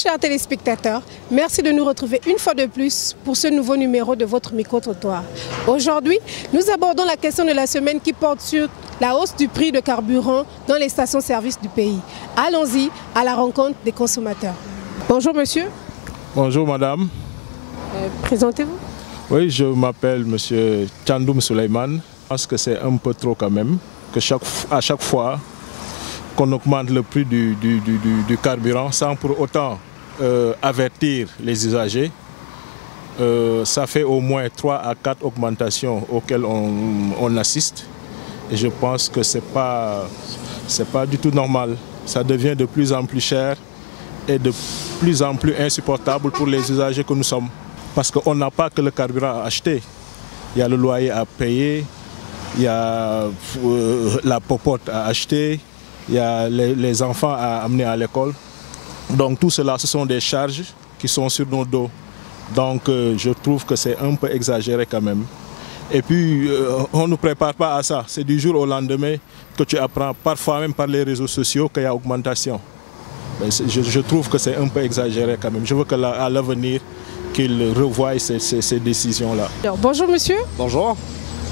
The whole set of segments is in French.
chers téléspectateurs, merci de nous retrouver une fois de plus pour ce nouveau numéro de votre micro-trottoir. Aujourd'hui, nous abordons la question de la semaine qui porte sur la hausse du prix de carburant dans les stations-service du pays. Allons-y à la rencontre des consommateurs. Bonjour monsieur. Bonjour madame. Présentez-vous. Oui, je m'appelle monsieur Tchandoum Suleiman. Je pense que c'est un peu trop quand même, que à chaque fois qu'on augmente le prix du carburant sans pour autant avertir les usagers. Ça fait au moins 3 à 4 augmentations auxquelles on assiste. Et je pense que ce n'est pas du tout normal. Ça devient de plus en plus cher et de plus en plus insupportable pour les usagers que nous sommes. Parce qu'on n'a pas que le carburant à acheter. Il y a le loyer à payer, il y a la popote à acheter, il y a les enfants à amener à l'école. Donc tout cela, ce sont des charges qui sont sur nos dos. Donc je trouve que c'est un peu exagéré quand même. Et puis on ne nous prépare pas à ça. C'est du jour au lendemain que tu apprends, parfois même par les réseaux sociaux, qu'il y a augmentation. Je trouve que c'est un peu exagéré quand même. Je veux qu'à l'avenir, qu'il revoie ces décisions-là. Bonjour monsieur. Bonjour.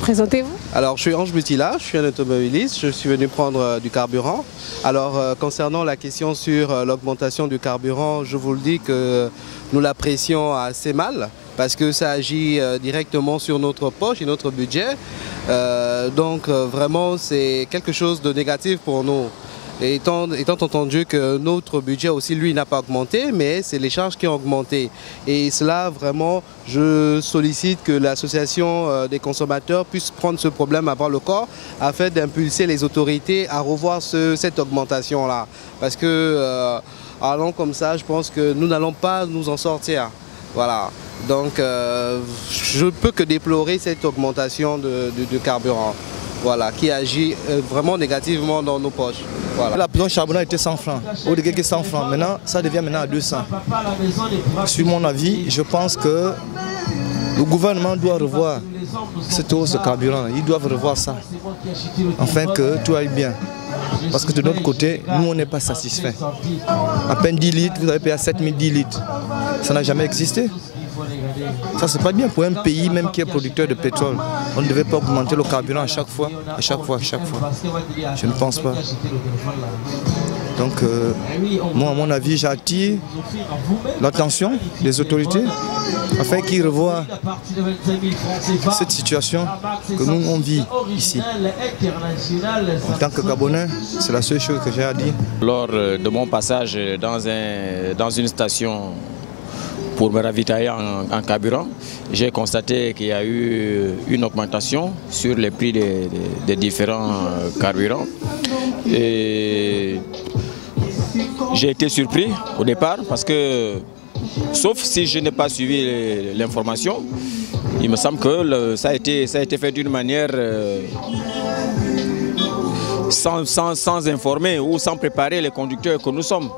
Présentez-vous. Alors je suis Ange Butila, je suis un automobiliste, je suis venu prendre du carburant. Alors concernant la question sur l'augmentation du carburant, je vous le dis que nous l'apprécions assez mal parce que ça agit directement sur notre poche et notre budget. Donc vraiment c'est quelque chose de négatif pour nous. Et étant entendu que notre budget aussi, lui, n'a pas augmenté, mais c'est les charges qui ont augmenté. Et cela, vraiment, je sollicite que l'association des consommateurs puisse prendre ce problème à bras le corps afin d'impulser les autorités à revoir cette augmentation-là. Parce que, allant comme ça, je pense que nous n'allons pas nous en sortir. Voilà. Donc, je ne peux que déplorer cette augmentation de carburant. Voilà, qui agit vraiment négativement dans nos poches. Voilà. La prison charbonnage était 100 francs, au début que 100 francs, maintenant ça devient à 200. Sur mon avis, je pense que le gouvernement doit revoir cette hausse de carburant, ils doivent revoir ça, afin que tout aille bien. Parce que de notre côté, nous on n'est pas satisfaits. À peine 10 litres, vous avez payé à 7010 litres. Ça n'a jamais existé. Ça c'est pas bien pour un pays même qui est producteur de pétrole. On ne devait pas augmenter le carburant à chaque fois. Je ne pense pas. Donc moi à mon avis j'attire l'attention des autorités afin qu'ils revoient cette situation que nous on vit ici. En tant que Gabonais, c'est la seule chose que j'ai à dire. Lors de mon passage dans une station pour me ravitailler en carburant, j'ai constaté qu'il y a eu une augmentation sur les prix des différents carburants. Et j'ai été surpris au départ parce que, sauf si je n'ai pas suivi l'information, il me semble que ça a été fait d'une manière sans informer ou sans préparer les conducteurs que nous sommes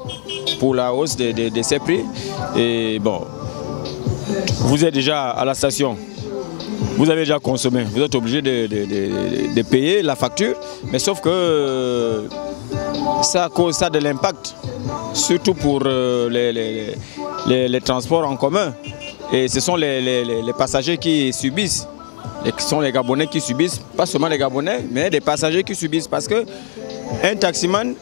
pour la hausse de ces prix. Et bon, vous êtes déjà à la station, vous avez déjà consommé, vous êtes obligé de payer la facture, mais sauf que ça cause de l'impact, surtout pour les transports en commun. Et ce sont les passagers qui subissent. Ce sont les Gabonais qui subissent, pas seulement les Gabonais, mais des passagers qui subissent. Parce qu'un taximan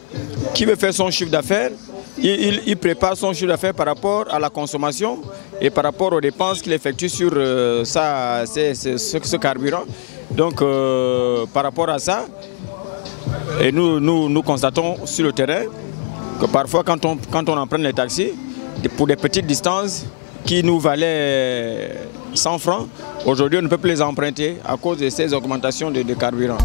qui veut faire son chiffre d'affaires, il prépare son chiffre d'affaires par rapport à la consommation et par rapport aux dépenses qu'il effectue sur ce carburant. Donc par rapport à ça, et nous constatons sur le terrain que parfois quand on emprunte les taxis, pour des petites distances qui nous valaient 100 francs, aujourd'hui on ne peut plus les emprunter à cause de ces augmentations de carburant.